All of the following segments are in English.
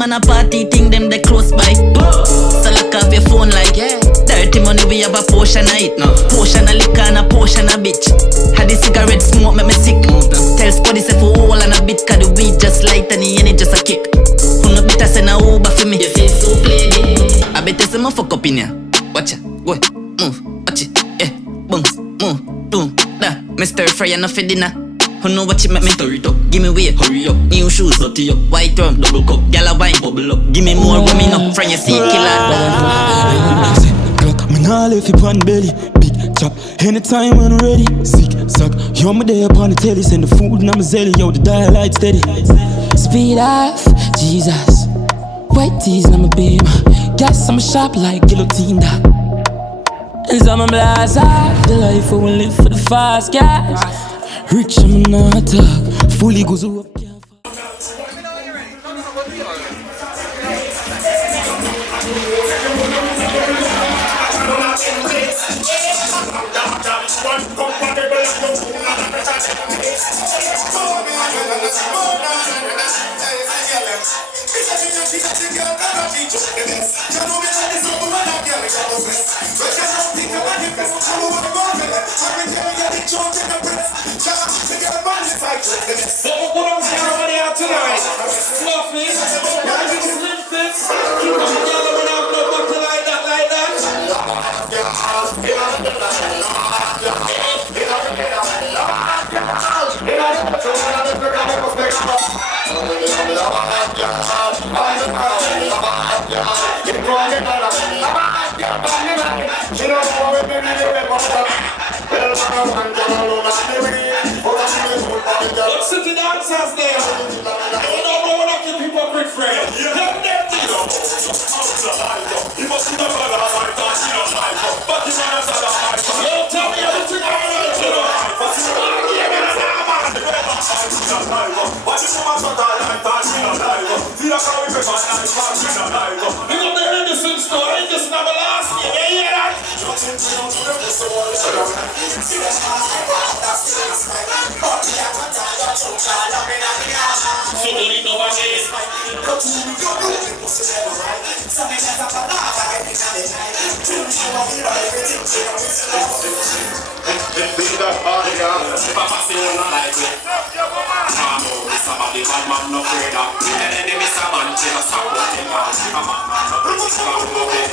man a party thing, them they close by. So lock off your phone like, dirty money we have a portion of it. Portion of liquor and a portion of bitch. Had the cigarette smoke make me sick. Tell Spuddy say for all and a bit, cause the weed just light and the energy just a kick. Who no better send a Uber for me. You feel so play. I bet you say my fuck up in here. Watch it, go, move, watch it, boom, move, boom, da. Me stir fry enough for dinner. Who know what you make me stir it up? Give me weight, hurry up. New shoes, dirty up. White rum, double cup. Gyal a wine, bubble up. Give me more rum enough. From your seat, killer. Clock, me nah left you on belly. Big chop, anytime when I'm ready. Sick, suck, you're my day upon the telly. Send the food and I'm a zelly, yo, the dial light steady. Speed off, Jesus. White tees and I'm a beam. Gas, I'm a shop like guillotine da. And some blast out. The life I will live for the fast gas. Rich, I'm not talk. Fully goes up. City dancers there. You don't know what the people are good friend. You have them things. You must see the brother of my dance, you know, but the man is alive. Don't tell me everything I want to know. But you don't give me the name of the brother. But you come out of that life, dance, you know, you don't come with my life, dance, you know, pick up the Henderson store, Henderson of the last year, you hear that? So don't need no money. Somebody bad man no afraid of. And then they miss a man, they no support him. A man no pretty strong, no big.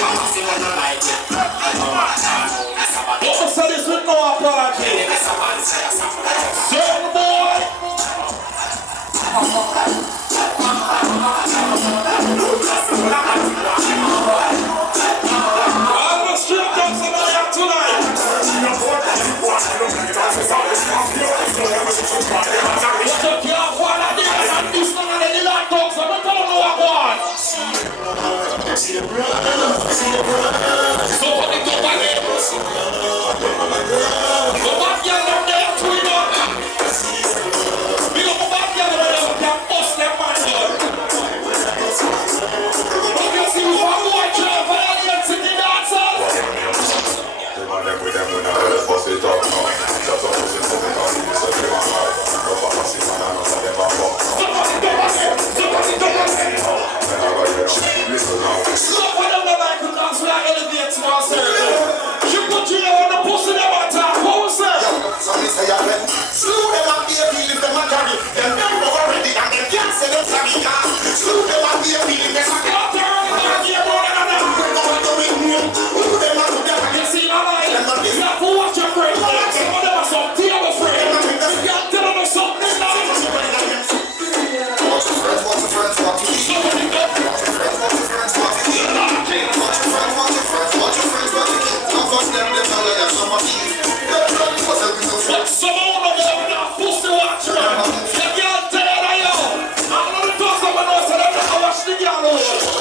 Papa say one no like it. No man miss a man. What so this with no apology? They miss a man, say a support. Son boy. I'm a straight up somebody tonight. Watch the girl.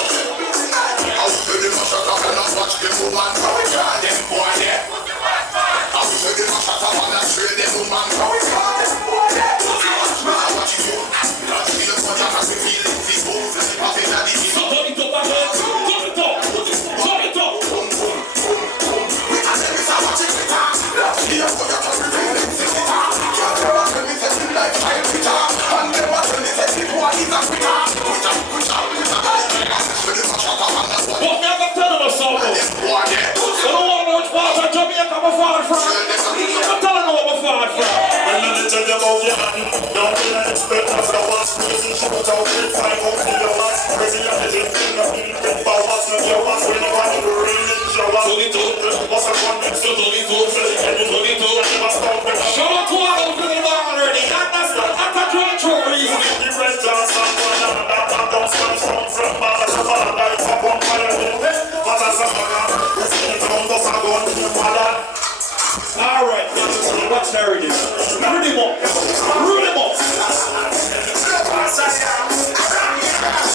Alright, watch that reading. Read him up. Read him up.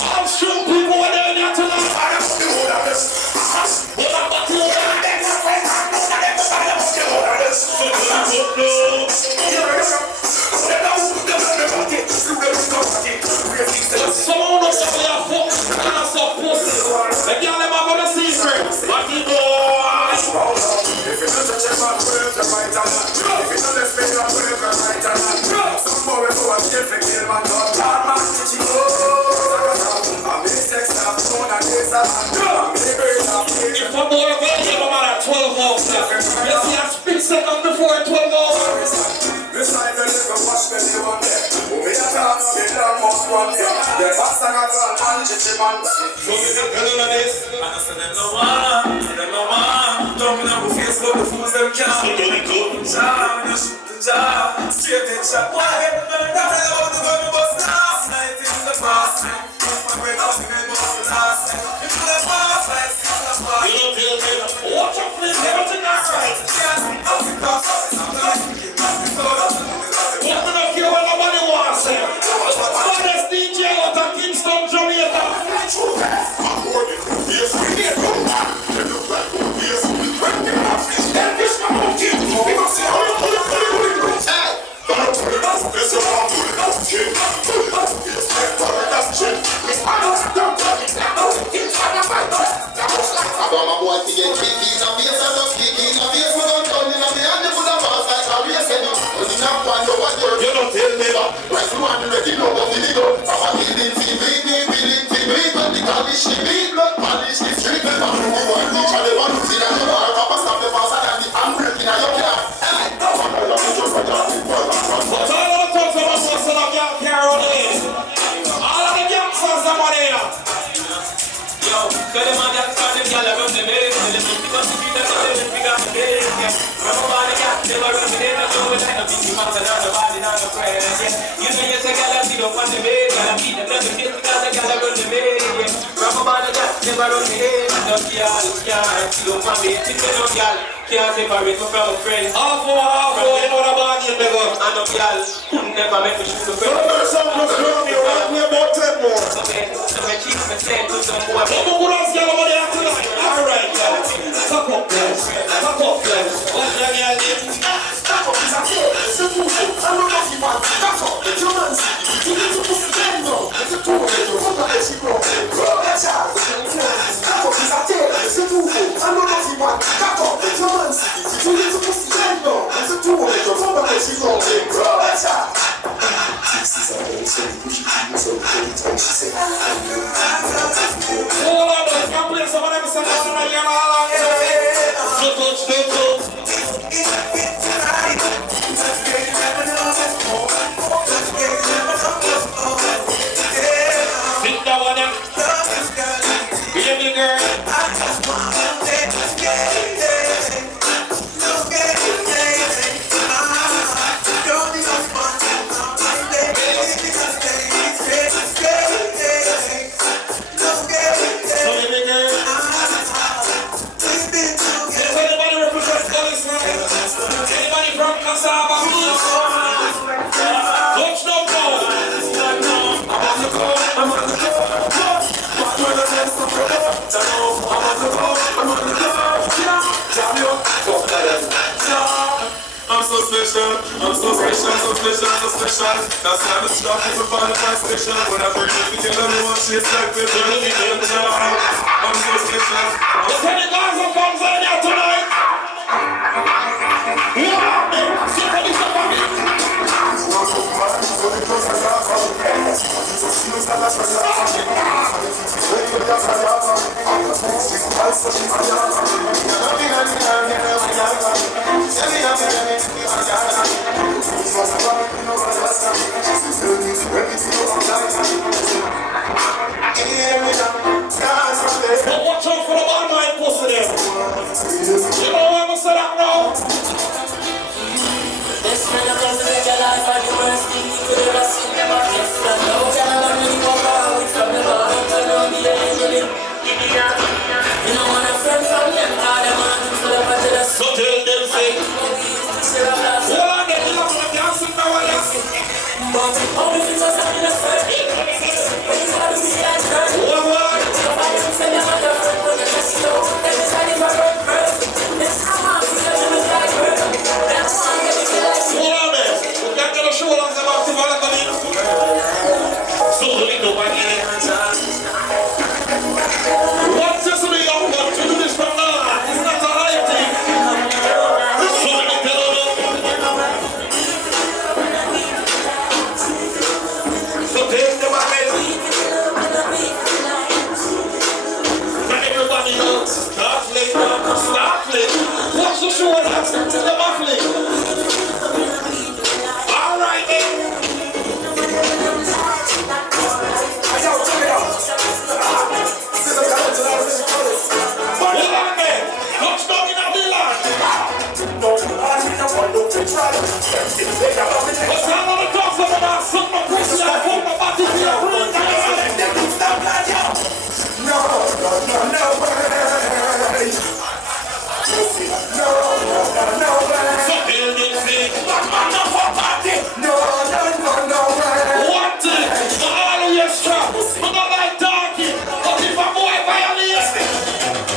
I'm sure people are there now tonight. Someone knows that we are fucked and I'm so pussy. The girl them have a secret. But the boys. If you don't touch my word, the right and not. If you don't let me know, the right and not. Some boy who are different, kill my dog. Bad man, bitchy, oh. I'm in sex, I'm known as this, I'm if a boy of a year, I'm at 12 hours. You see a split second before 12 hours. This time you never watch me live on there. Who me a talk, get down most one day. The pastor got one man, chichi man. So me tell you this. And I say them no one. Don't be no Facebook, the fools them can't. So do it good. Jam, you shoot the jam. Straight in shot. Why get the murder? Tell about the gun, bust last night in the past. My break up, the game bust the last. If you the past, like six the past. You don't tell me. Watch out, please. Everything alright. Yes, I'm the past. I'm the last. Open up here what nobody wants. Baddest DJ out of Kingston, Jamaica. My boy to get kicked in the face and just kick in the face. We don't turn in the hand, they put a pass like a race. But you can't find your what you're. You don't tell me that. Right, you want to ready, know what you go. From a building to beat, but the college to beat, blood polish the street. I'm moving one, each other one, see that you are. Papa stop the pass and the hand breaking out your car. Hey, now I'm going to just right down the ball. But all of the talks about what's on the girl care on it. All of the youngsters are on it. Yo, tell them I got time, them gyal run the base. Tell them because if you don't tell them, we got the base. Run over the cat, never run the base. Don't know like a big man, and not nobody, not a friend. You know you say gyal, you don't want the base. Gyal beat them, nothing because the gyal run the base. Run over the cat, never run the base. No gyal, you don't want it. You know gyal can't separate me from a friend. Half hour, you know what about you, nigga. I know gyal could never make me shoot a friend. About 10 more. Okay, so my cheek, my stand to some boy. Alright, fuck up, guys. Fuck up, guys. What the hell is it? Stop up, it's a tail, it's a two. I'm not off you, man. Stop up, it's your man. You need to put the pen down. It's a two, it's a fuck up, it's a grow. That's how. Stop up, it's a tail, it's a two. I'm not off you, man. Stop up, it's your man. You need to put the pen down. It's a two, it's a fuck up, it's a grow. That's how. Hold on, let's go play some of them songs on the year long. Sit down on them. Baby girl. I'm so special. That's why I'm stuck with the fun of my station. When I bring it together, no one shit's like this. I'm so special. Let's hit the guys of Guns on here tonight. Yeah. that's the baffling. All right, then. Hold on there. Touchdown in the land. What's that on the top of the son of pussy? I hope my body be a room. No way. No way. So building thing. No way. What the? All of your strap. I'm not like talking. But if a boy violates me.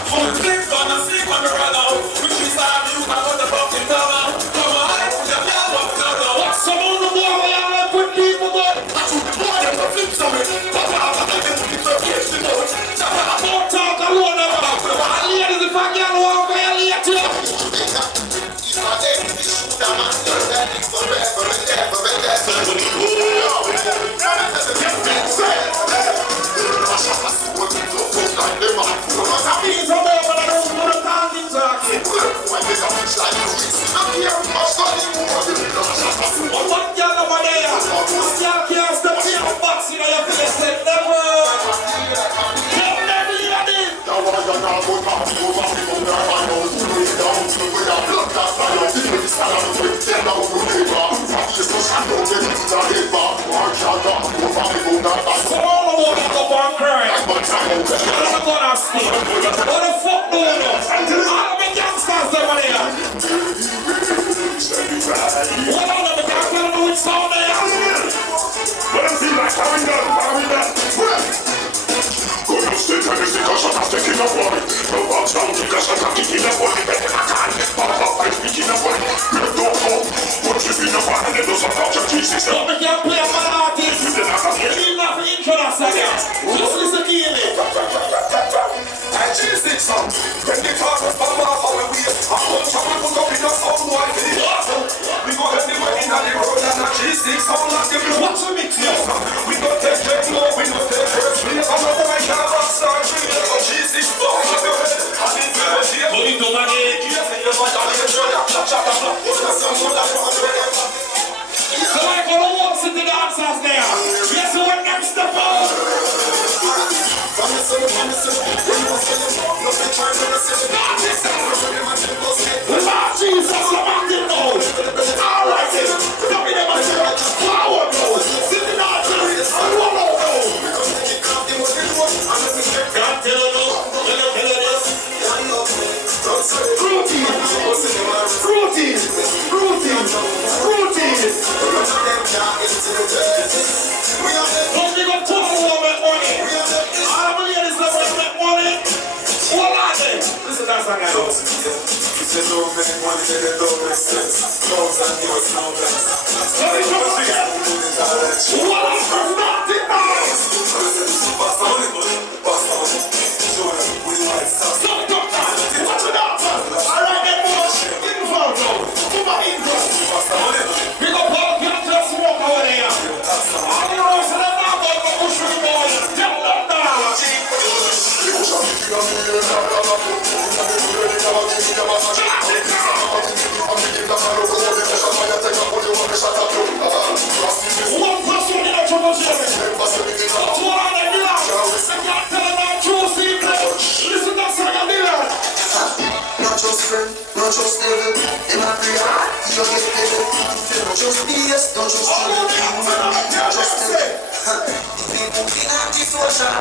From clip on the sleep on the run out. Which is how you can go the fucking cover. Come on. What's some of the boy where I put people on? I should put them to flip something. But I'm not going to be so yes, you know. Don't talk alone about it. Ladies, if I can't walk, I'll let you. What the fuck do you know? All the gangsters over there. What all of the gangsters do with sound there? What I feel like how we done? Go to state and it's because I'm not taking up on it. No one's down because I'm not taking up on it. Better I can't. I'm speaking up on it. You don't know. What you been up on and it doesn't touch your Jesus. But we can't play up an artist. You didn't have to hear. You didn't have to introduce again. Just listen to it. I choose this song. When the car was bomb off our way, I want someone to go in the sound white video. We go anywhere in the road and I choose this song like the blue. What's the mix here? We go take it low, we go take it. We come up and I can't rock star. We go choose this song like the red. I think we go here. But you don't want it. You say you're my darling. So I go to walk to the dancers there. Yes, we're next step up. Lord Jesus, I'm acting now. All right, don't be never forward now. Sitting out there, I'm one over now. God tell you no, tell you this. Routine. Don't give up to a woman money. All the ladies that make money. What are they? Listen, that's what I know. If you don't make money, then it don't make sense. Clothes and yours, no best. Let me come again. What are the nothing nice? Bust on it. Show them we like stuff. Stop it up now. Watch it out, man. I like that much. Info, bro. Put my info. Bust on it. We go Paul, get up to the smoke over there. All the rest of them now, boy, go push me, boy. Tell them now. One person in a trouble, Jerry. That's what I need now. I can't tell them our true secret. Listen to Saga Miller. Not just friend, not just devil. In my prayer, you get devil. Not just BS, not just devil. Not just devil. People be anti-social.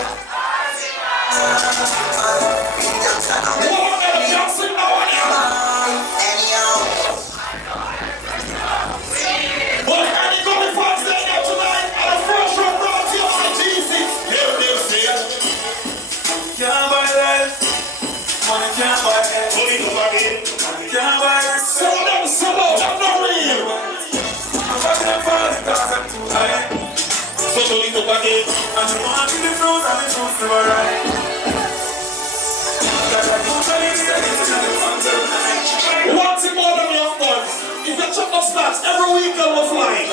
Can't buy life, money can't buy it. Money can't buy it. Can't buy it. Sell them, that's not real. I'm fucking falling cause I'm too high. So money to buy it. And you want to be the fruit and the truth never right. What's it more than young ones? If you check the stats, every weekend we're flying.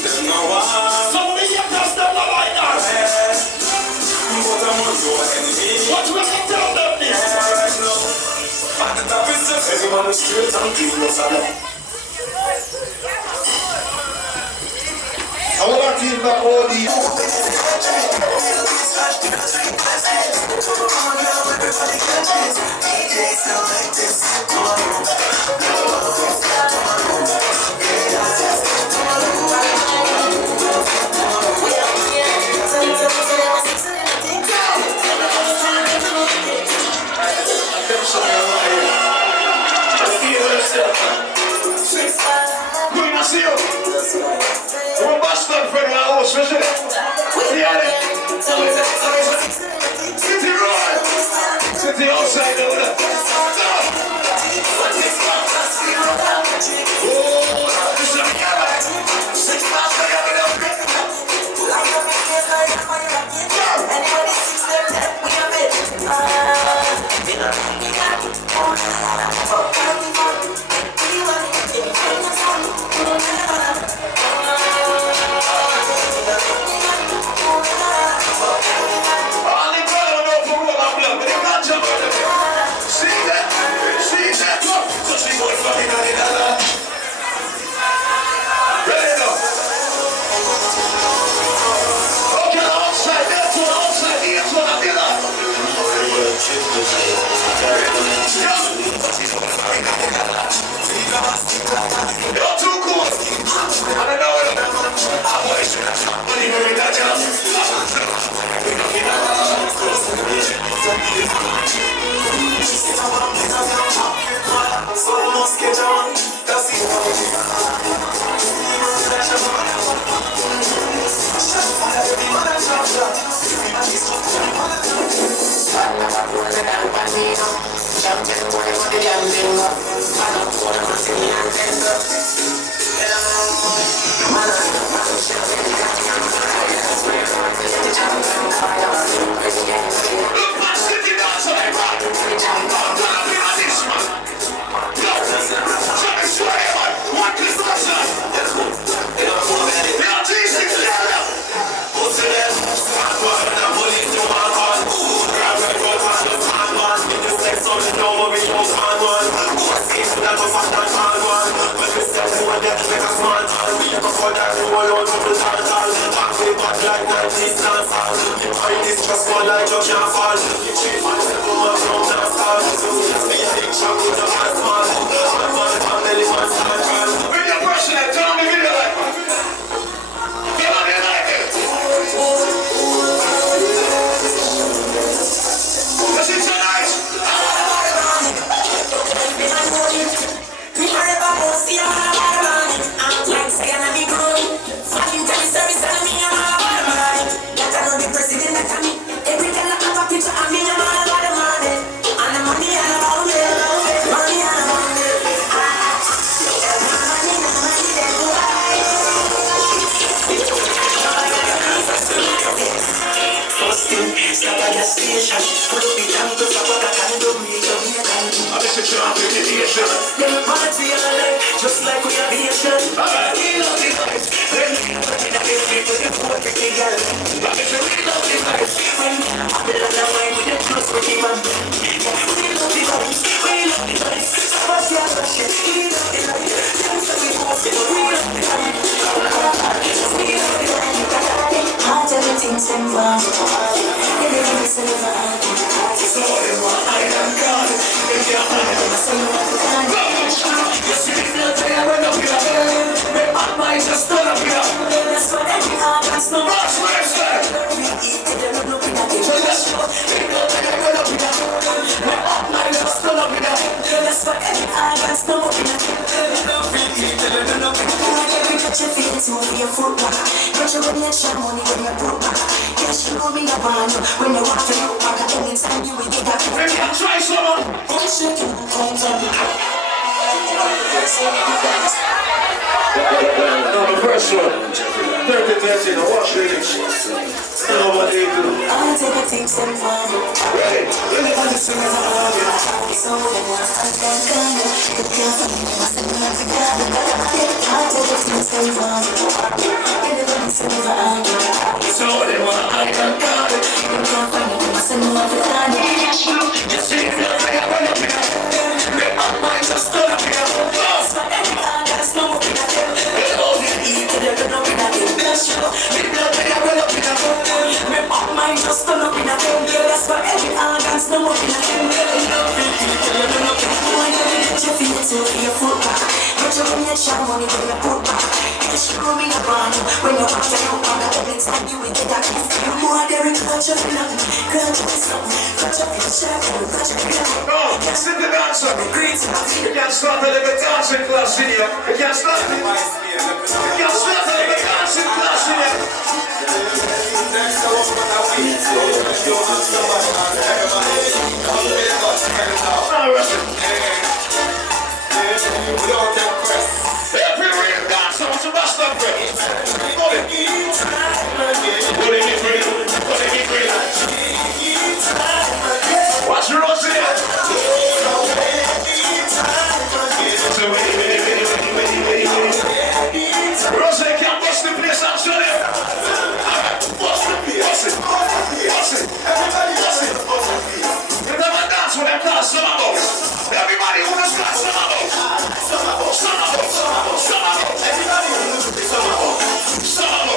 There's no one. Some of the youngsters, they're not like us. What you gonna tell them this? At the top is man is straight and clean, no salad. I want to give back all the see you. We're Boston friend of ours, isn't it? City road. City outside over there. You're too cool. I don't know it. Just like we are the nation. When you walk to you, anytime you will get that. Try someone. I'm shaking the cones on the the first one. 30-30, now watch lyrics. You know what they do. I take a team and one. Ready? Ready for the singing of the audience. So they want to stand kind of. The girl from me must have been together. I take a team and one. Ready for the singing of the audience. So they want to stand kind of. The girl from me must have been together. Just see if you're there, run up here. Make up my just no more in a dream. You feel it till your foot back. Get your money and show money when you put back. And she will be a brand when you want to look on the inside you will get that gift. You more Derek, got your feeling. Got your feeling. Got your feeling. Got your feeling. No, sit the dancer. You can't start a little dancing class in here. You can't start it. You can't start a little dancing class in here. Every real dancer wants to rust up for it. Got it. Put it in green. Put it in green. Watch your rose in here. Rose can't bust the place, I'm showing you. Bust it. Everybody bust it. You never dance with them dance Samabo. Everybody who does dance Samabo. Everybody who does Samabo.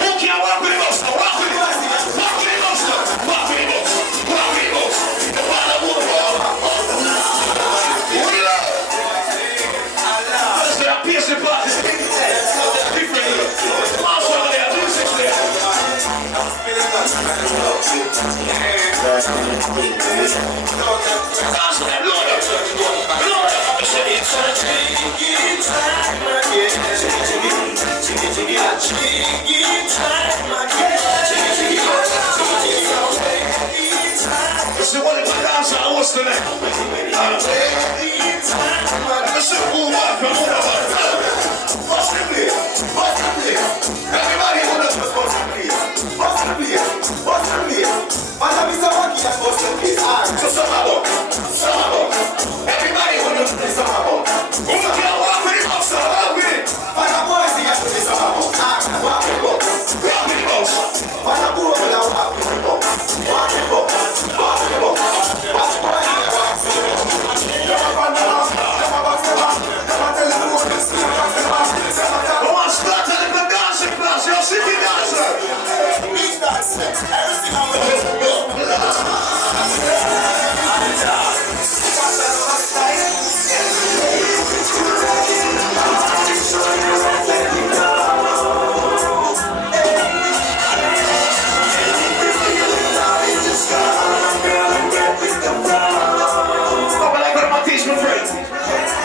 Who can't walk with the most? Walk with the most. The father will walk. Let's get a piece of party. This is what the dance I was tonight. This is who walk from what's the place? Everybody wanna what's the place? Everybody wanna play Samabo. Who can walk with it? Walk with it.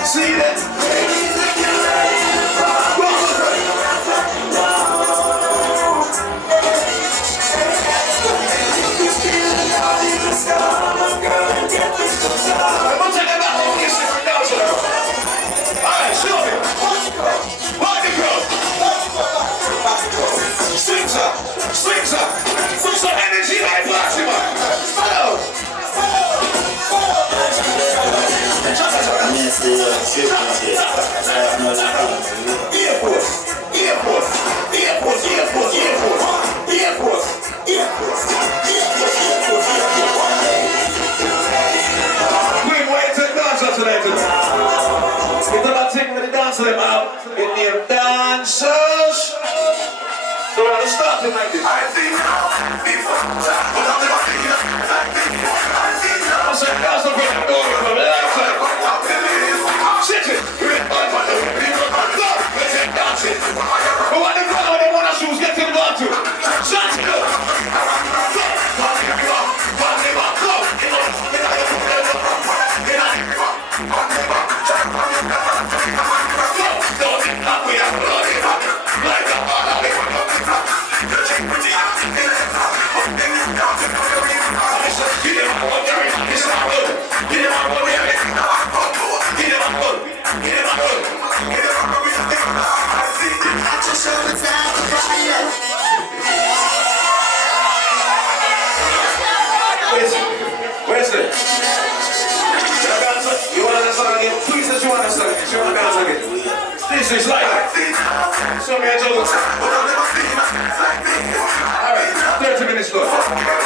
See that? I'm gonna take it back. Let's get some dancer. All right, show me. Party girl. Swings up. Put some energy like Fatima. Follow. Quick way to dance tonight. It's about taking the dance them out. In the dancers. So let's start it like this. I said, that's the way to go. Sit it. Dance it. But when they want our shoes, get to the bar too. Shut it up. Where's it? You want to dance again? Please, you want to dance again? You want to dance again? This is like show me a joke. Alright, 30 minutes left.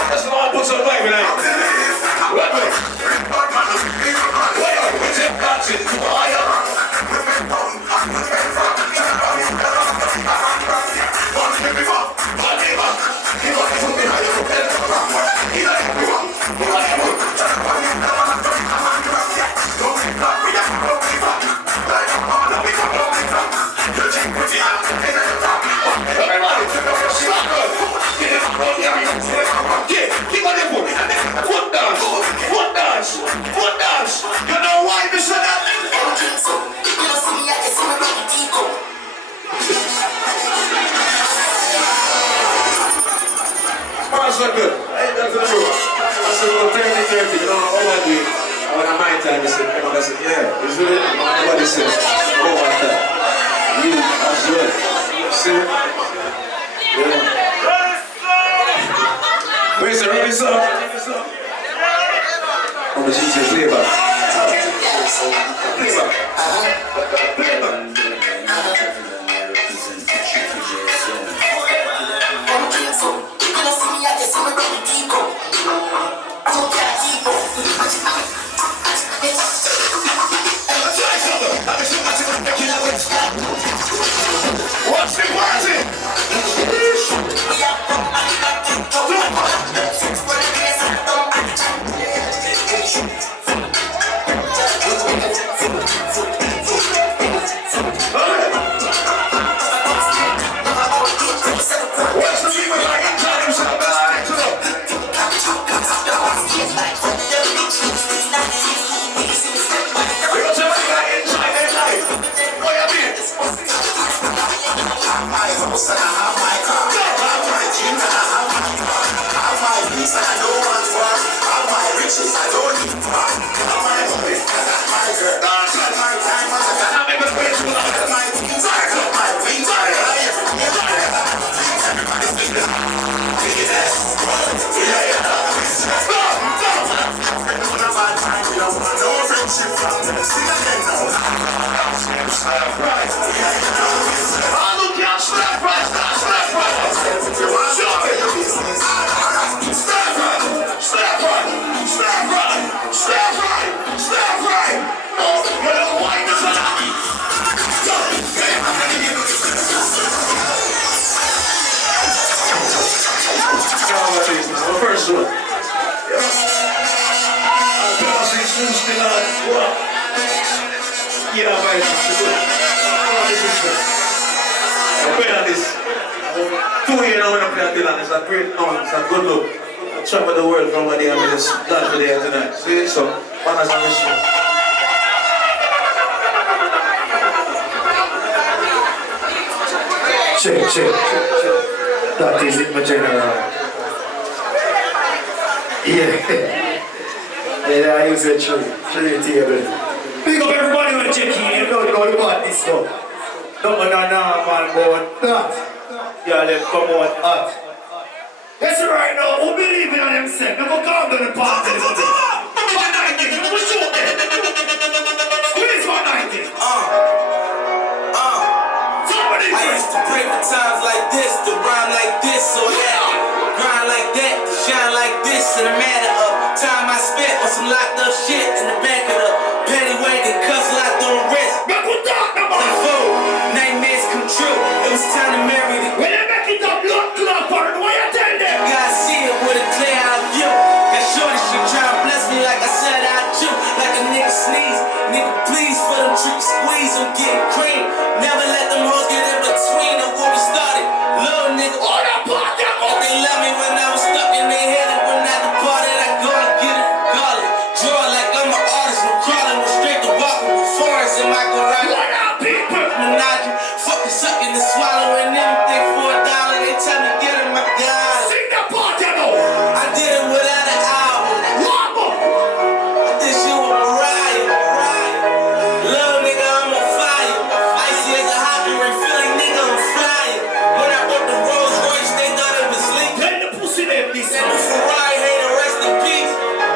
That's the one put some vibe in it. Right way. Wait up, it's it, that's it. Higher. Yeah, is it? Nobody says, oh my God. You as well. See? Yeah. Where's the run this up? On the DJ playback. Playback. What's the party? What's the people like in time? So back to them. We got somebody like in time their life. What you mean? My house and I have my car. I have my gym and I have my car. I have my peace and I don't want war. I have my riches, I don't need war. I have my money, I got my girl. I got my time, I got my things, I got my wings, I got everything. Everybody's business. No friendship from the see again now. Slap right. I look at slap right. Slap right. If you want to get your business, slap right. Slap right. Slap right. Slap right. Slap right. Oh, you know why does that happen? First one. Yeah, man, this 2 years now when I play at Dylan, it's a great honor, it's a good look. I travel the world from where they are just glad for there tonight. See, so, honors and respect. Check. That is it, my general. Yeah, I use it true table. Big up everybody when check in, you don't know what this stuff. Don't know man about that. Yeah, let's come out hot. Listen right now, who believe in themselves? Never come to the party. 190, never shoot them. Squeeze 190. Somebody I used to pray for times like this, to rhyme like this, so yeah. Grind like that, to shine like this, in a matter of time I spent on some locked up shit in the back of the penny wagon, cuffs locked on wrist. The fool, nightmares come true. It was time to marry the when they make it up, blood clot for it, what you tell them? God see it with a clear eye view. That shorty, she try to bless me like I said I do. Like a nigga sneeze, nigga please for them tricks squeeze, I'm getting cream. Never let them hoes get in between of what we started. Little nigga, all that part, they love me when I was stuck in their head. And when I departed, I go and get it regardless. Draw like I'm an artist, no crawling, no straight to walking with foreigns in my garage. What up, people? Menage, fucking sucking and swallowing anything for $1. They tell me get in my God. Sing the part, you know. I did it without an album. I did shit with Mariah. Little nigga, I'm on fire. Icy as a hockey ring, feeling nigga, I'm flying. When I bought the Rolls Royce, they thought it was leak. Tell the pussy them this. Said the Ferrari, hey, to rest in peace.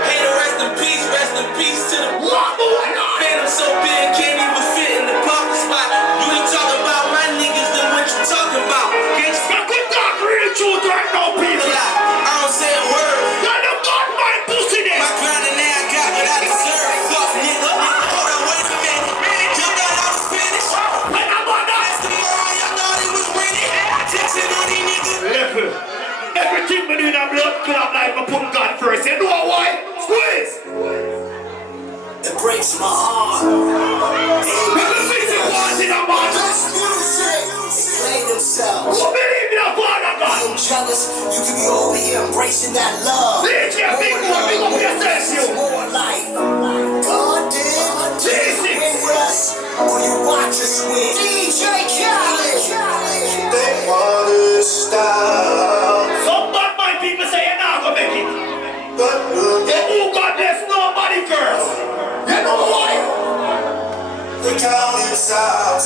Hey, to rest in peace, rest in peace to the Phantom so big, can't even fit in the parking spot. You ain't talking about my niggas, then what you talking about? Can't you I could talk real truth right now, people. I don't say a word. Tell the God my pussy them. My grind and I got what I deserve. Fuck nigga. Hold on, wait a minute. You thought I was finished? When I'm on that. That's the moral, y'all thought it was winning. Texting on these niggas. Level. Everything we do in a blood club like I put God first. You know why? Squeeze. It breaks my heart. Because it's a want in a man. This music, they play themselves. Who believe in a father God? I'm jealous, you can be over here embracing that love. DJ big one, big up yourself, you. More life. God damn, Jesus. win with us, or you watch us win. DJ Khaled. They want to stop. Some bad mind people say you're not gonna make it. But Yeah, who God bless nobody, girls. You know why? count this out.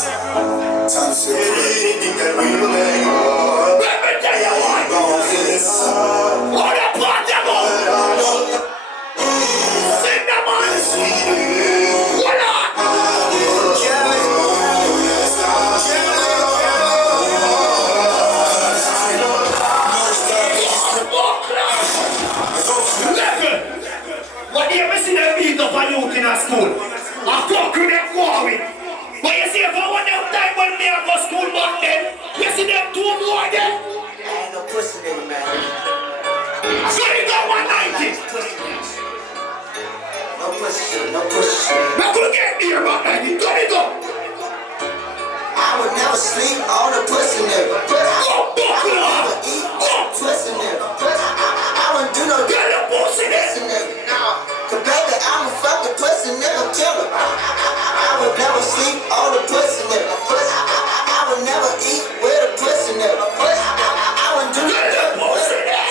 Time to say anything that we will make up. Let me tell you what. What a part of it. Sing the man. What on? What do you see them beat up a youth in a school? I fuck with them warring. But you see, if I want them time when me I go school back then, you see them two more there? Ain't no pussy nigga, man. So you got 190. No pussy, no pussy. Now go get me here, man. Turn it up. I would never sleep on a pussy nigga. Oh, fuck it up. Eat pussy nigga. I wouldn't do no Get the pussy there. pussy nigga. Cause baby, I'm a fucking pussy nigga killer. I would never sleep on a pussy nigga. I would never eat with a pussy nigga. I wouldn't do Get the pussy there.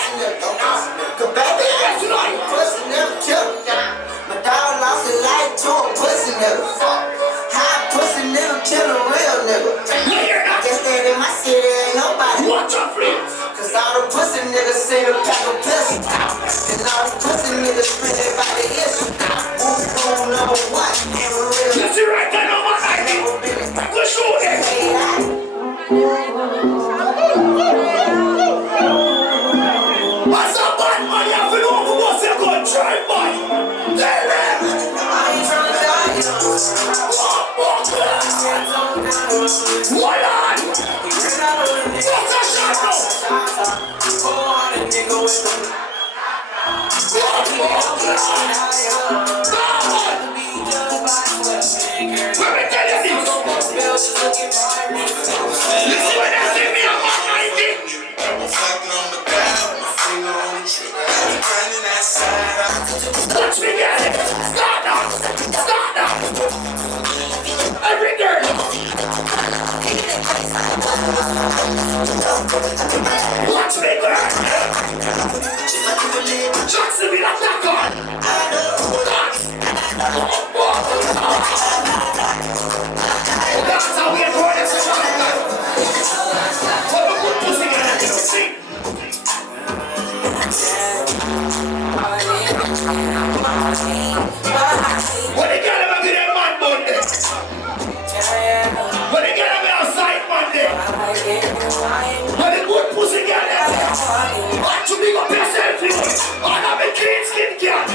Cause baby, I'm a pussy nigga killer. My dog lost his life to a pussy nigga. High pussy nigga kill a real nigga. No, you're not. Guess that in my city ain't nobody. Watch your friends. Cause all the pussy niggas say the pack of piss. And all the pussy niggas spend it by the issue. Boom, number one, never real. Let's see right there, no man like me. Let's shoot it. What's up, bad man? You have to know who wants to go drive by. Tell them. I ain't tryna die, you know. Hold on. What's a shot now? Let me tell you this. You see when I see me, I'm on 90. Watch me get it. Start now. Start now. Every girl. Watch me girl. Jacksonville attack on. That's how we are going to what a good pussy get it. See? What they got about that man Monday? What they got about outside Monday? What the good pussy get it? What you big up yourself, you? I have a clean skin girl.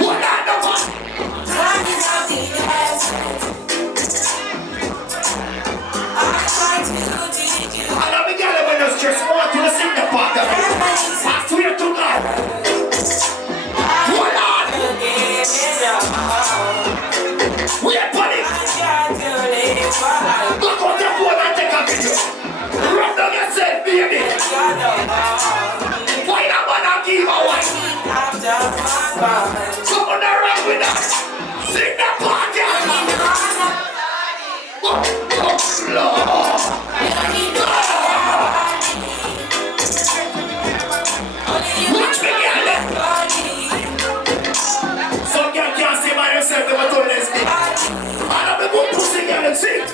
What are the man? I love the girl when those just want to sing the part of it. I swear to God. Hold on. We are putting. Look on the phone and take a video. Rub down yourself, baby. Find a man and give a wife. Come on around with us. Sing the part, yeah. Oh, Lord. Watch me get it. Some girl can't say by themselves they were told lesbian. I love the good pussy girl and sing.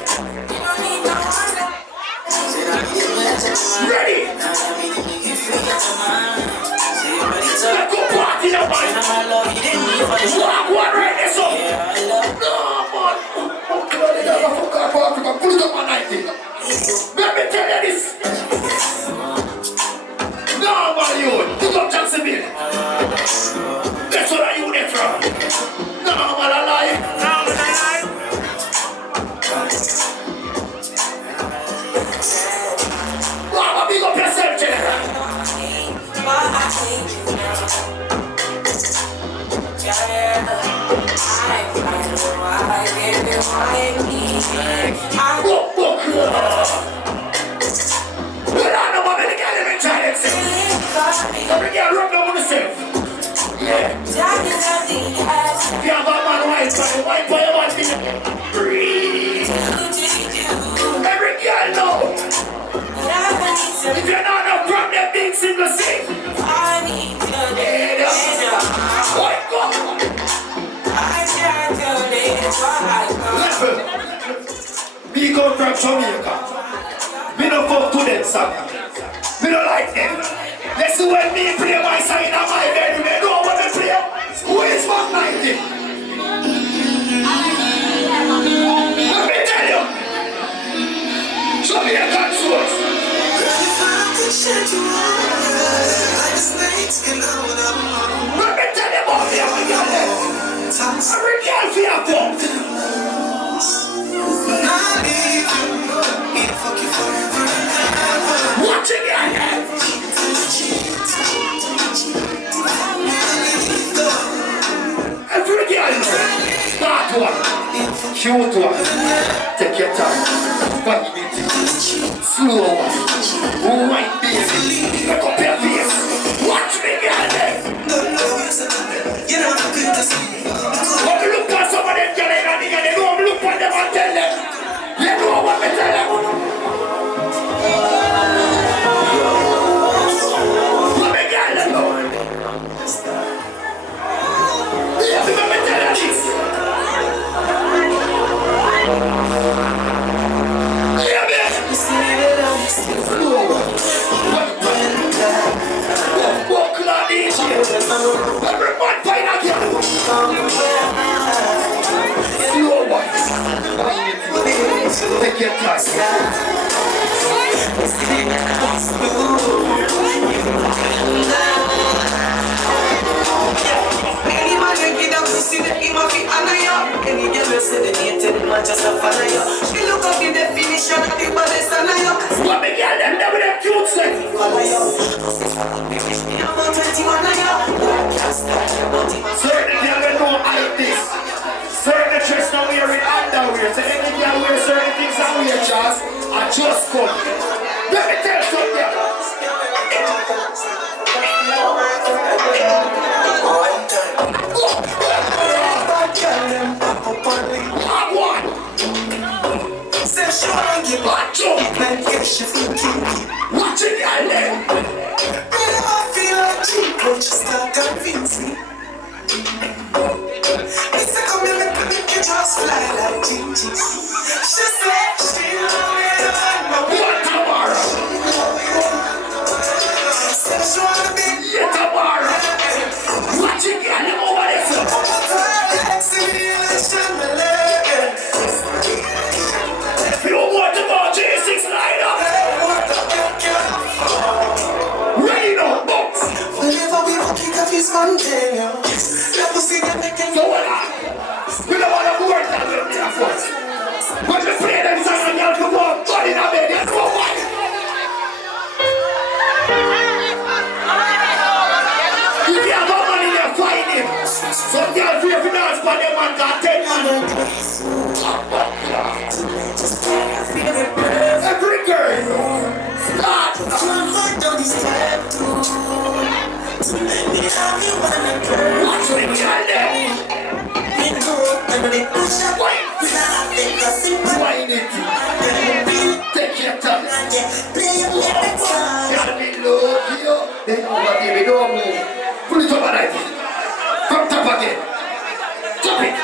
Ready? Let's go party now, man. Walk one right there, so. No, man. Put it up on 90. Let me tell you this. No, man, you. Pick up Jacksonville. That's what I you there from. No, man, I lie. No, man, I lie. Wow, big up yourself, General. Every girl rub down on herself. Yeah. If you have a man white by your man, breathe. Every girl know. If you're not no problem, being single, sing. White God. come from Jamaica. Me no fuck to them, son. Me no like them. Let's see when me play my side of my bed. Me know what they play. Who is 190? Let me tell you. Jamaican source. Let me tell you about the other girl. Every girl for your fault. Watch it again. Every girl, start one, cute one, take your time, fight it, slow one, white baby, look up your face, watch me girl then. When you look at some of them girls and they know me look at them and tell them, you know what me tell them. Let me get them know. Let me tell them this. Hear me? Walk like this. Every man find a girl. Slow one. Take your time. Any man you get up to see the him of it and I any girl you see the native man just a fan of you. She look up the definition of the baddest and I what me girl them there with them cute sex? follow you. I'm about 21 and you. Certain girl they know like this. Certain dress now wearing underwear. So any girl wear certain things and wear just and just come. Let me tell you something. One. Say she wanna give Watch you. man get she feel kinky. Watch it girl then. Really I feel like cheap but you start convince me. It's a come here make you just fly like Gigi. She said she love me What tomorrow? Said she wanna be Yeah tomorrow. Watch it girl them over there. You want to go J6 line up? Rain on box. Whenever we walking off his spontaneous. Let us see them making So what? We don't want to work that with me first. When we play them songs and y'all come on, body in a bed, you know what? If you have no money, they're fighting. Some girl fear for dance, but them man got 10 man. Every girl, start. Watch me, girl, there. Wine it. Take your time. Gotta be low, yo. Then over there, we don't move. Pull it up and right. From top again. Top it.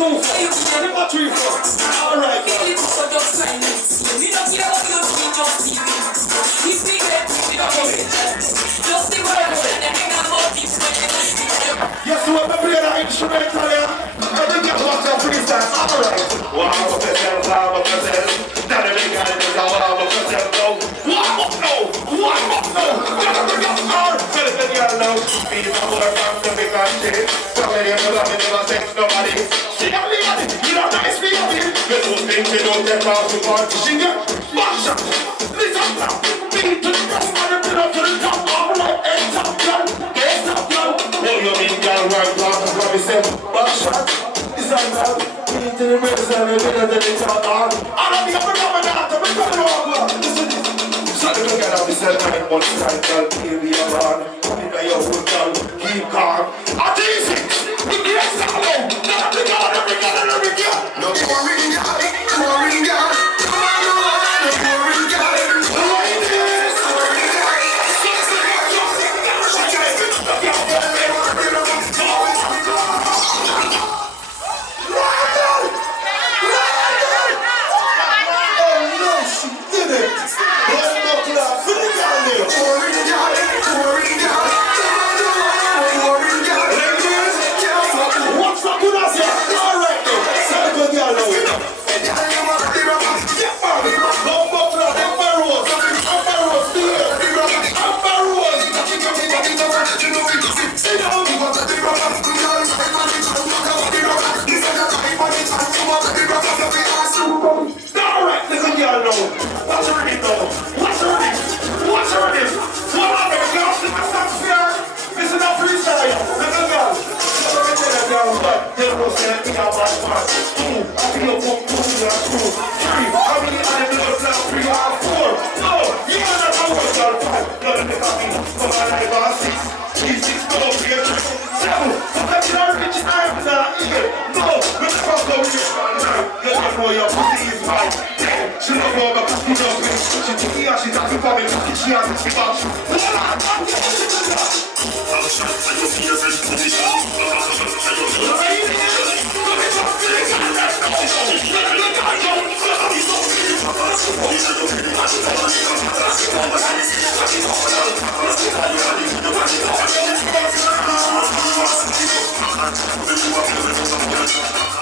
2 for? Give me 3 for? Alright, girl. Yes, you want to play that instrumental, yeah? I think you want to freestyle. Alright. Wow, myself. Now the big guy is a wow, myself. Wow, no. Gotta bring up our fellas, girl, now. Be the power from the big man shit. Somebody ever love me, never sex nobody. She got me on it. You know, nice me up here. This was big, they don't take off the party. She got bash up. Listen now. Beat to the rest, man, and up to the top. Alright, hey, top, girl. Hey, top, girl. Oh, you mean, girl, right, black, and probably say, bash up. Listen now. Beat to the rest, and the top, I don't be up and down, I'm coming over. Listen this. So the girl out is a 9 months time, girl, here we are on. In the young girl, keep calm. I tease it. We get down. Every girl. No boring girl. Boring girl. Boring girl. Ladies. Boring girl. Oh no, she did it. What's up with us here? Alright then, send a good girl now. Alright, listen girl now. What's her name now? What's her name? What are they? Girls, stop here. Listen up, freestyle. Listen girl. Let me tell you girl, but they don't say me a bad man. 2, I feel from 2 and 2. 3, how many animals now? 3 or 4. No, you are not a word girl. 5, you're the next of me. Come on, I got 6. These 6 go up here. 7, sometimes you don't reach arms and ear. No, let's fuck up with you. You don't know your pussy is mine. She don't know about pussy jumping. She took me and she got me coming. She has me back.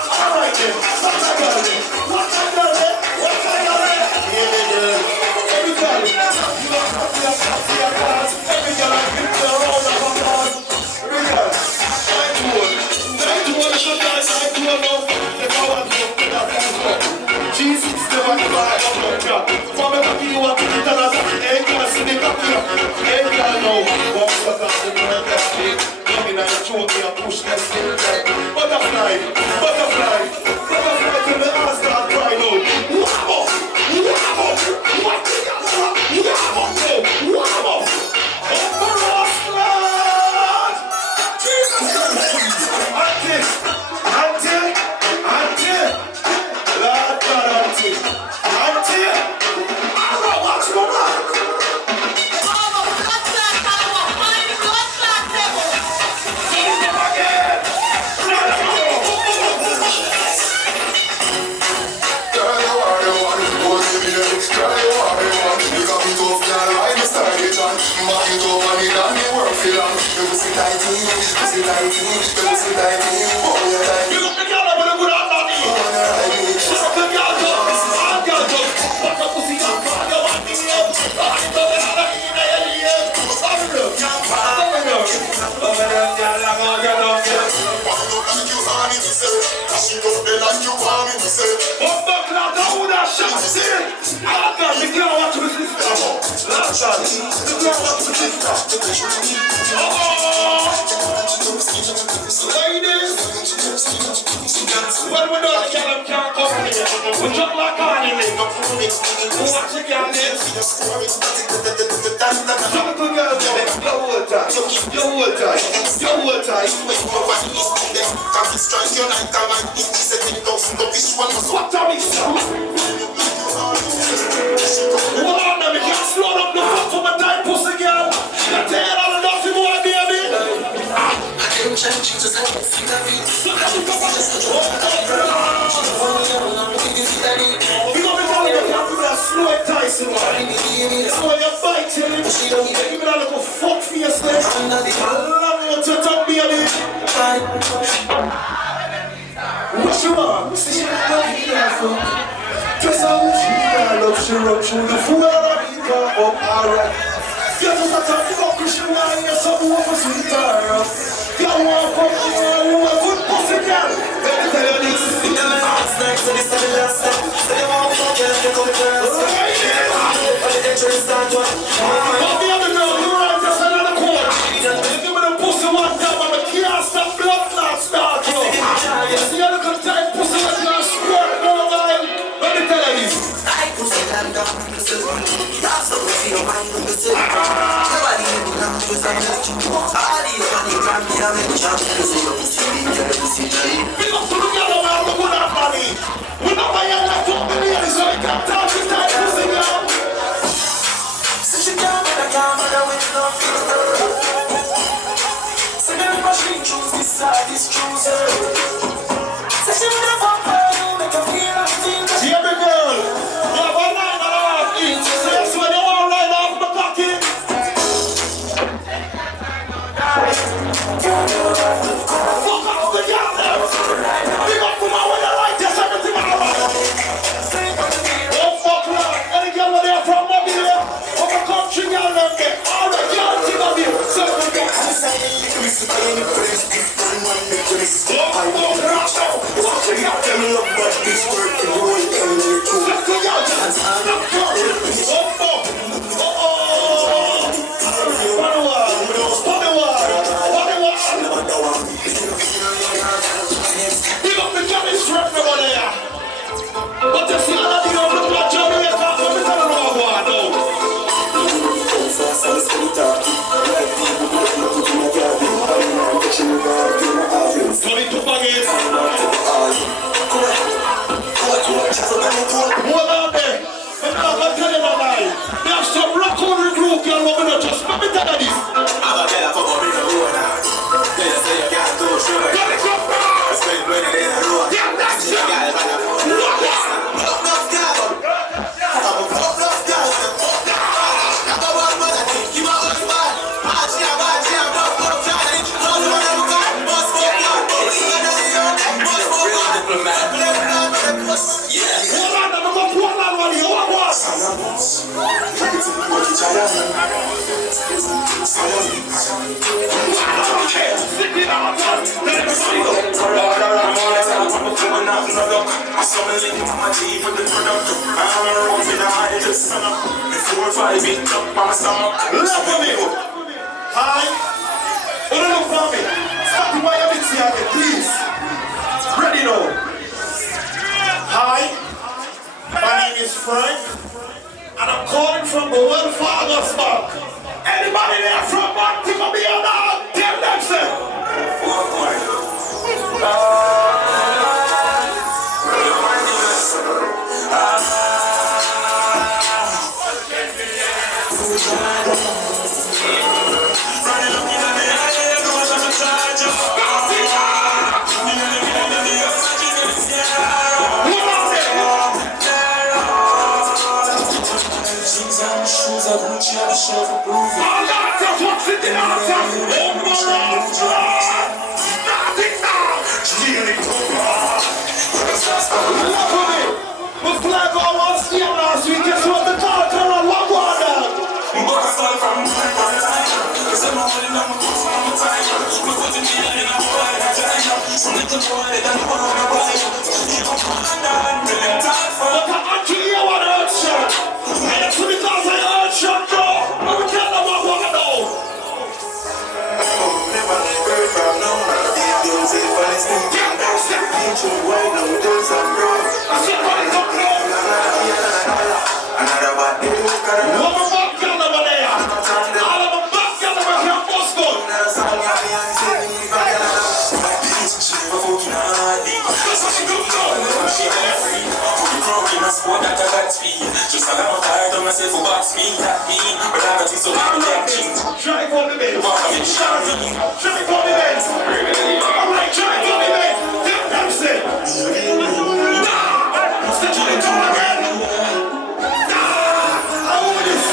Alright then, what's I got it? Every girl, you don't have to see a class. Every girl, I give you a round of applause. Every girl, 9-1 is good guys, 9-2 now. If I want to put that on G6 never give a up. For me to give you a ticket and a ticket, hey girl, see the cocky. Hey girl, now, walk the class in the cocky. Come in and you choke me and push me still there. Butterfly, till the ass start crying out. Wabba. When we know the girl can't come in, we jump like on in it. Watch the girl there. Some good girls go, you hold tight. What time is it? Hold on, me can't slow up the fuck for my tight pussy girl. You tell all the nothing more, baby. I can't change, you just have to feel that beat. silly. Give me that little fuck face there. I love you to top baby. What you want? See she not here for. Just how she love she run through the fool and I eat her up alright. You just a talk fuck she want you something over sweet her up. You want fuck you a good pussy girl. Let me tell you this. You tell me last night so this is the last time. Say you want fuck you like you come first. But the entrance start one. But the other girl you right just another quarter. You give me the pussy one time and the can't stop blood clot start yo. You see how the tight pussy that you squirt girl line. Let me tell you this. I pussy and down pussy. That's the pussy of mine pussy. Nobody even come to us and let you. All these money can be a make champions. So your pussy big, your pussy tight. Big up to the girl man who put that money. We know why you like to open the ladies so you can't touch this tight pussy girl. Since you can't make a camera with no filter. Say them machine choose this side, this chooser. Say she never play, you make her feel like things. See every girl, you have a 9.5 inch. So that's when you want to ride off the cocky. Fuck off the girl there. Big up to my way, I like this, everything I like. Oh fuck Lord, any girl where they're from, not here. Of a country girl, them get all the girls in of you. So we get to say, we see any place, different one, make me stop. I won't rush out. Watching out, them love, but this work can go in any two. Let's go out, dance, and I'm going. Oh fuck. Big up the Johnny Strap over there. But you see that you don't look like Jamaican, but we tell them all what I know. Tony Tupagin. Hold on there. I'm not going to tell you no lie. They have some rock on the group, you're not going to just let me tell you this. I'm going to tell you for me to do it now. They say you can't do it, sure. Got it up now. It's been winning in the road. Yeah, that's it. Look at it. Hi, what do you for me? Stop the way I'm here, please. Ready now. Hi, my name is Frank, and I'm calling from the Well Farmer's Bank. Anybody there from Bank to be on now? Tell them, sir. Try for the bed. Try for the bed. Alright, try for the bed. That's it. Stitch it into my head. I want this.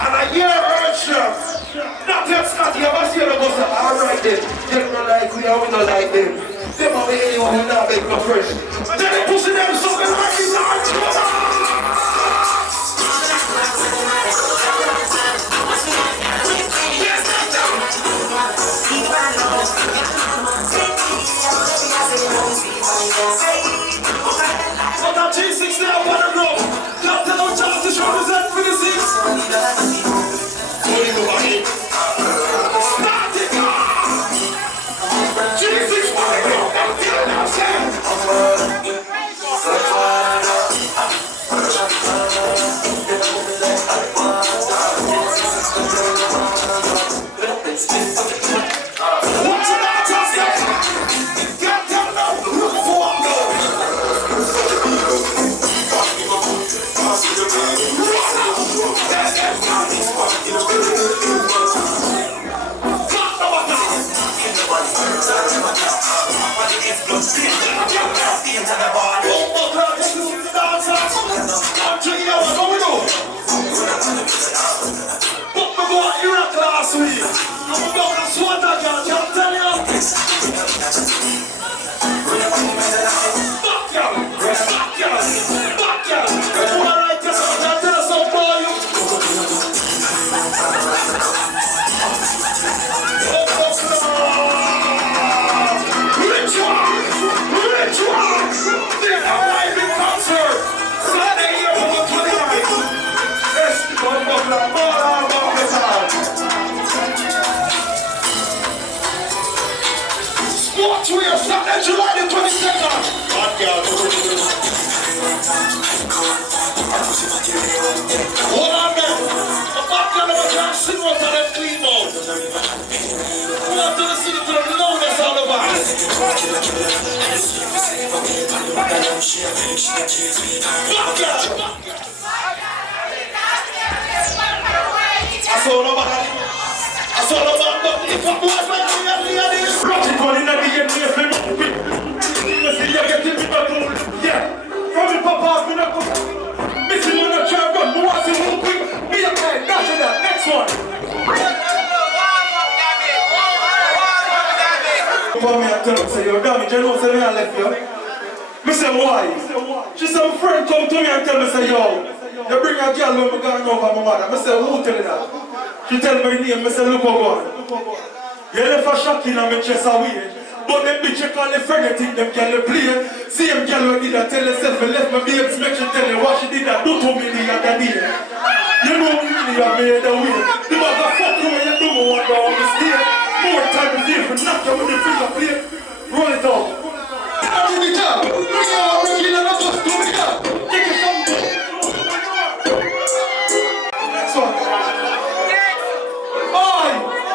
And I hear urge not just not you ever see the bus alright then. Them not like we and we not like them. Them are anyone who not make no fresh. But then they pushing them something like it's but that G6 now want to go. Captain of Justice represent for the six. Start it up! G6 want to go. What's that just get down now. Look for one go. Last week, I'm about to sweat that girl, can't tell you. Fuck you, fuck you, fuck you. You wanna write this out, I'll tell you something for you. Ritual, they're alive in concert. Sunday, you're over 29. Yes, one buckler, more Watch we are starting July the 22nd. What on there? A back on the can't sing what on them clean out. We have to listen to the loudness all over. I saw nobody. If I was my running at the end of the yeah, from the papa, we not missing on the track, but we want to move quick. Be a man, that's that. Next one. Come here and tell me, say, you're damaged, you know, say, me I left you. Me say, why? She said, friend come to me and tell me, say, yo, you bring a girl when we gone over my mother. Me say, who tell you that? She tell me name, me say, look over. You left a shock in my chest away. But them bitch you call the friend, think them girl play. See them girl who did that, tell herself, left my babes, make she tell her what she did that, do to me the other day. You know really you made the way. The motherfucker when you do me one down on the stage. More time to feel for knock you with the finger plate. Roll it out. Do the job. Bring your original and just do the job. Take it from me. Next one. Oi!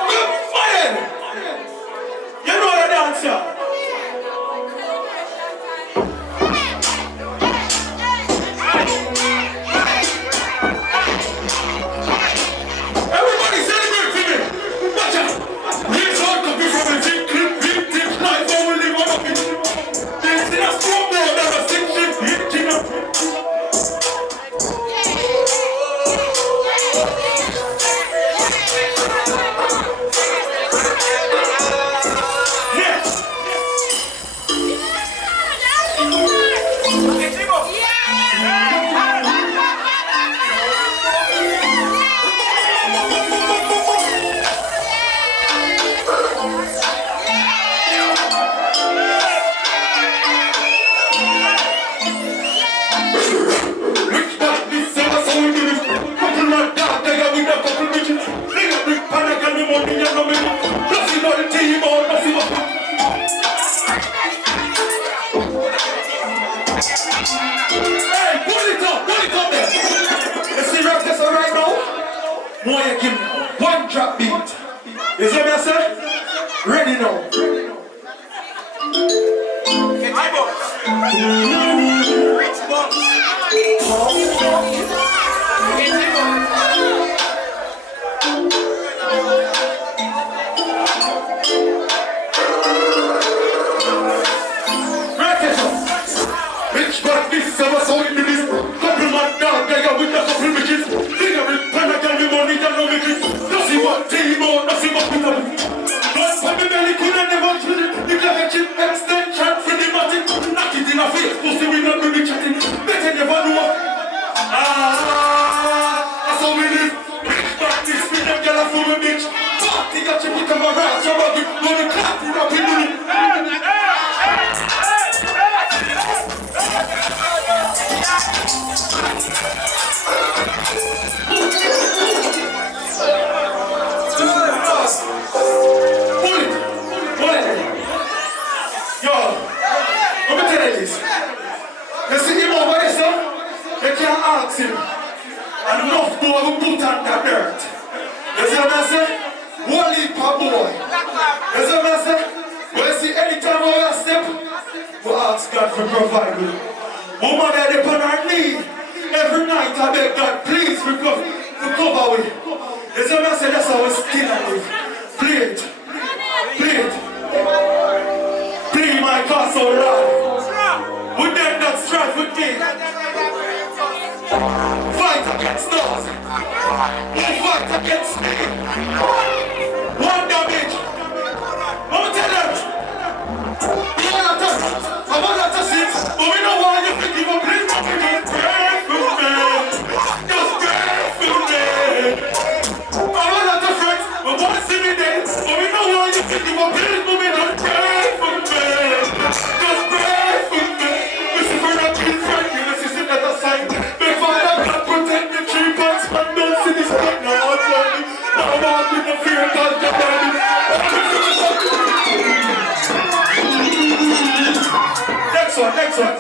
Good fire! Hey, pull it up there. You see right this one right now? More you give me one drop beat. You see what I say? Ready now. Rich box. Rich man, this is our soul into this. Couple man dog, they got with the couple bitches. Figure it, when I get the money, they know me kiss. Nothing but team on, nothing but people. Don't put me belly, couldn't never chill it. The clever chip, extension, Freddie Martin. Knock it in a face, pussy, we not really chatting. Better never know. That's how we live. Rich man, this with them girl, I fool me, bitch. Party got you put on my right, so I give money, clap it up in it. Yo, let me tell you this. You see him over there, sir? You can't ask him. And enough boy who put on the dirt. You see what I say? One leap per boy. You see what I say? Well, you see, anytime we step, we ask God for provide me. Woman there upon her knee. Every night I beg God, please recover me. You see what I say? That's how we still live. Play it. Play it. Play my castle rod. With them that strive with me. Fight against us. Who fight against me? One damage. I'm gonna tell them. You wanna touch? I wanna touch it. But we know why you think you will play my people. Pray for me. Just pray for me. I wanna touch friends. But wanna see me dead. But we know why you think you will play for me. Just pray for me. Just pray for me. This is for not being friendly. This is it at the side. Before I can protect the 3 points. Man, don't see this stuff now. I'm sorry. Now I'm out with the fear. God, God, God. Next one.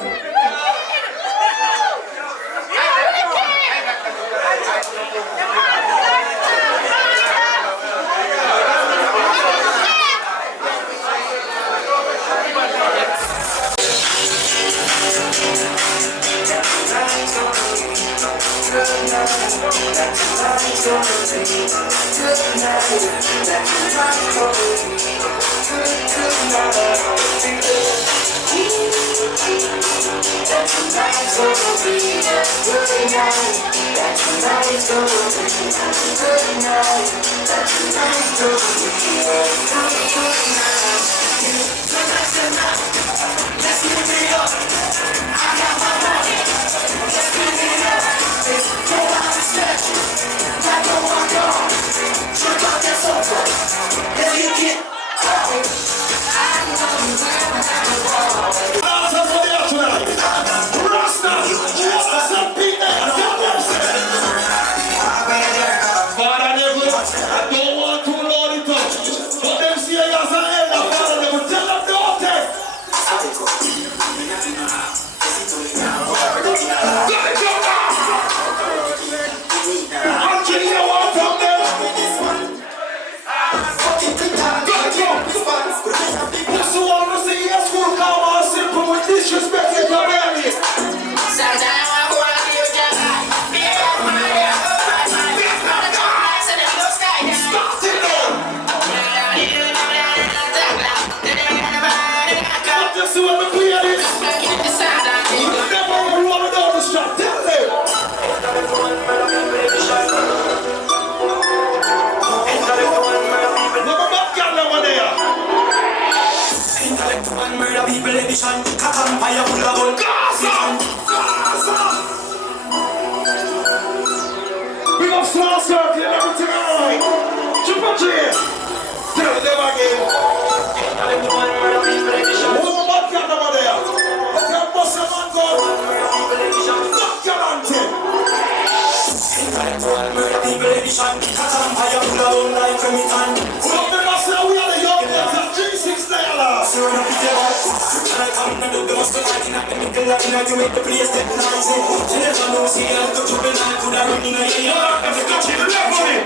The muscle like in the middle of the night, you make the place step nice. You never know, see, I'm the trouble night, could have written in your heart. That's a touch in the left for me.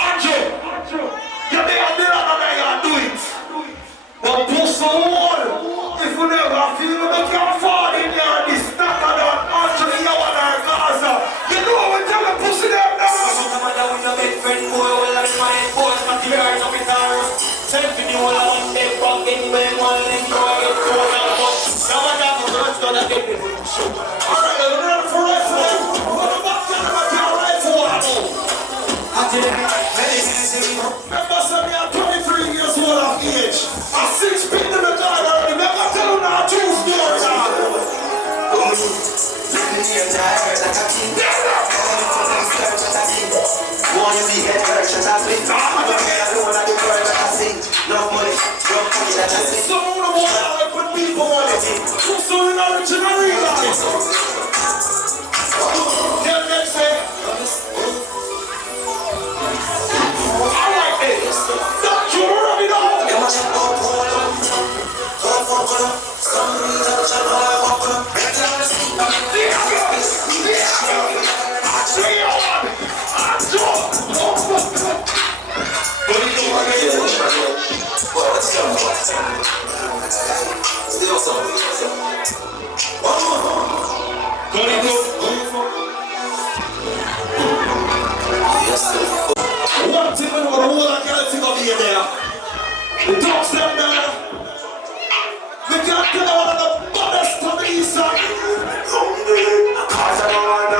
Andrew, you're there, and I do it. But push the wall. If you never feel that you can't fall in there, this stacker down Andrew, you want our Gaza. You know what tell them push it down now. Sometimes I with a big friend, boy, well, I'm in my head, boy, my tears of guitars. Send me the whole of one day, fuck anyway, one link, go I get to one of us. Now I got my girls gonna get me for the show. Alright, I'm ready for rifle. What about that? I'm a rifle. I tell you, very easy. Remember, son, me are 23 years old of age. I'm 6 feet in the car already. Never tell them now true story now. Boy, you be get hurt, shut up, please. I don't want to do work that I sing. Love money, love money that I sing. Some of the one I put people on it. True story, original real life. Tell them, say. I like this. Don't you rub it on. You must have all pull up. Some reason to shut up. Better on the sleep. One thing we know, the whole of galaxy gonna be there. The dogs them there. We can't tell one of the baddest of the east side. Cause I don't want to